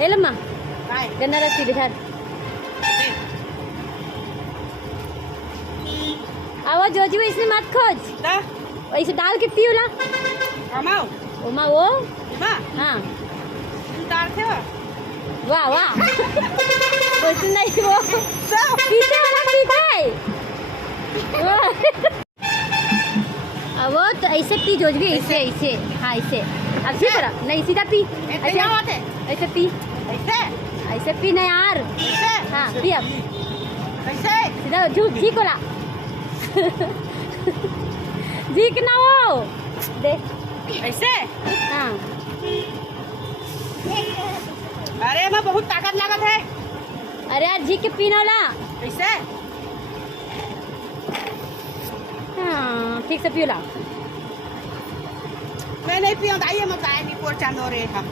हे लम्मा काय गन्ना रस्ती बिठार आवाज जोजी वो इसने मत खोज दा ऐसे डाल के पियो ला कमाओ ओमा वो बा हाँ तार थे वाह वाह वैसे नहीं वो पीछे वाला पीछे अब वो तो ऐसे पी जोज भी ऐसे ऐसे हाँ ऐसे अब सी करो नहीं सीधा पी ऐसे ऐसे पी ऐसे ऐसे पी ना यार ऐसे हाँ पी अब ऐसे सीधा झूठ ठीक होला झीक ना वो दे ऐसे हाँ अरे मैं बहुत ताकत लागत है अरे यार झीक के पीना होला ऐसे हाँ ठीक से पियोला मैं नहीं पिया दाइए मत आए नहीं पोर चांद हो रहे हम